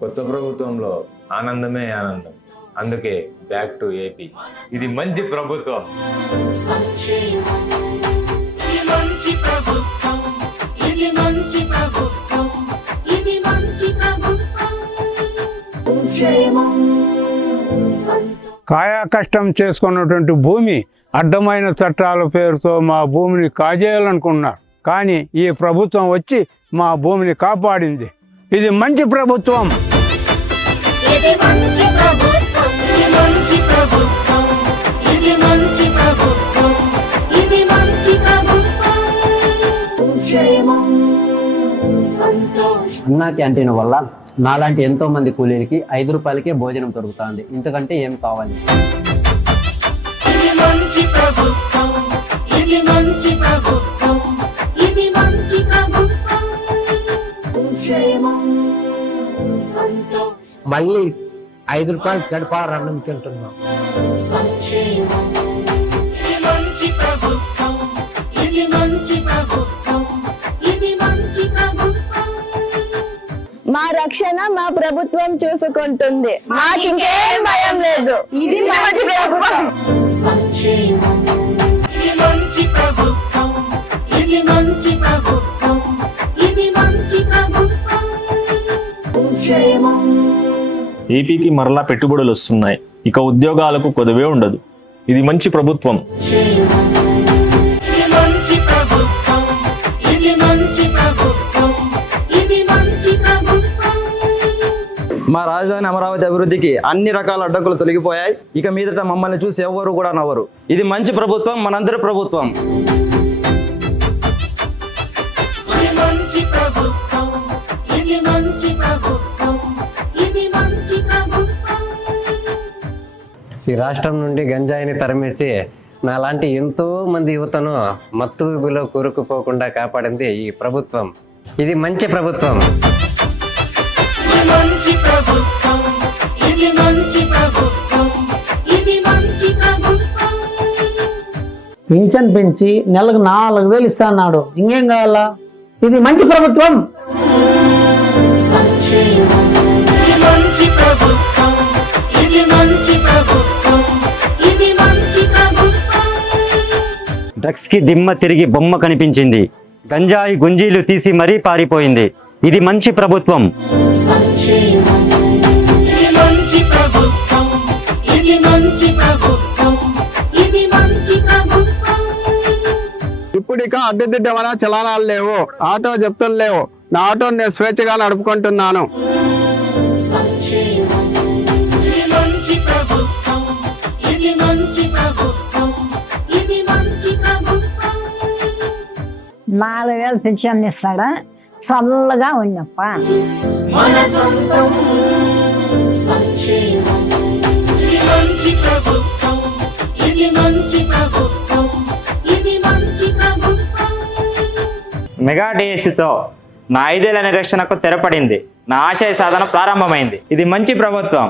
కొత్త ప్రభుత్వంలో ఆనందమే ఆనందం. అందుకే బ్యాక్ టు ఏపీ. ఇది మంచి ప్రభుత్వం. కాయా కష్టం చేసుకున్నటువంటి భూమి అడ్డమైన చట్టాల పేరుతో మా భూమిని కాజేయాలనుకున్నారు కానీ ఈ ప్రభుత్వం వచ్చి మా భూమిని కాపాడింది. ఇది మంచి ప్రభుత్వం. ఇది మంచి ప్రభుత్వం. ఇది మంచి ప్రభుత్వం. ఇది మంచి ప్రభుత్వం. ఇది మంచి ప్రభుత్వం. సంక్షేమం సంతోషం. అన్నా క్యాంటీన్ వల్ల నాలాంటి ఎంతో మంది కూలీలకి ఐదు రూపాయలకే భోజనం దొరుకుతుంది. ఇంతకంటే ఏం కావాలి? ఇది మంచి ప్రభుత్వం. ఇది మంచి ప్రభుత్వం. ఇది మంచి ప్రభుత్వం. సంక్షేమం సంతోషం. మళ్ళీ ఐదు రూపాయలు గడపాలన్నం తింటున్నాం. సంక్షేమం ఇది మంచి ప్రభుత్వం ఇది మంచి ప్రభుత్వం ఇది మంచి ప్రభుత్వం మా రక్షణ మా ప్రభుత్వం చూసుకుంటుంది. మాకింకేం భయం లేదు. ఇది మంచి ప్రభుత్వం. ఏపీకి మరలా పెట్టుబడులు వస్తున్నాయి. ఇక ఉద్యోగాలకు కొదవే ఉండదు. ఇది మంచి ప్రభుత్వం. క్షేమం ఇది మంచి ప్రభుత్వం. ఇది మంచి ప్రభుత్వం. ఇది మంచి ప్రభుత్వం. మా రాజధాని అమరావతి అభివృద్ధికి అన్ని రకాల అడ్డంకులు తొలగిపోయాయి. ఇక మీదట మమ్మల్ని చూసి ఎవ్వరు కూడా నవ్వరు. ఇది మంచి ప్రభుత్వం మనందరి ప్రభుత్వం. ఈ రాష్ట్రం నుండి గంజాయిని తరిమేసి నాలాంటి ఎంతో మంది యువతను మత్తు ఊబిలో కూరుకుపోకుండా కాపాడింది ఈ ప్రభుత్వం. ఇది మంచి ప్రభుత్వం. ఇది మంచి ప్రభుత్వం. ఇది మంచి ప్రభుత్వం. ఇది మంచి ప్రభుత్వం. పింఛన్ పెంచి నెలకు నాలుగు వేలు ఇస్తాన్నాడు ఇంకేం కావాలా? ఇది మంచి ప్రభుత్వం. డ్రగ్స్కి దిమ్మ తిరిగి బొమ్మ కనిపించింది. గంజాయి గుంజీలు తీసి మరీ పారిపోయింది. ఇది మంచి ప్రభుత్వం. ఇప్పుడు ఇక అడ్డుదిడ్డ వల్ల చలానాలు లేవు. ఆటో చెప్తలు లేవు. నా ఆటో నేను స్వేచ్ఛగా నడుపుకుంటున్నాను. నాలుగు వేలు పింఛన్ ఇస్తాడా? చల్లగా ఉన్నప్ప మన సొంతం సంక్షేమం. ఇది మంచి ప్రభుత్వం ఇది మంచి ప్రభుత్వం ఇది మంచి ప్రభుత్వం. మెగా డిఎస్సితో నా ఐదేళ్ళ నిరీక్షణకు తెరపడింది. నా ఆశయ సాధన ప్రారంభమైంది. ఇది మంచి ప్రభుత్వం.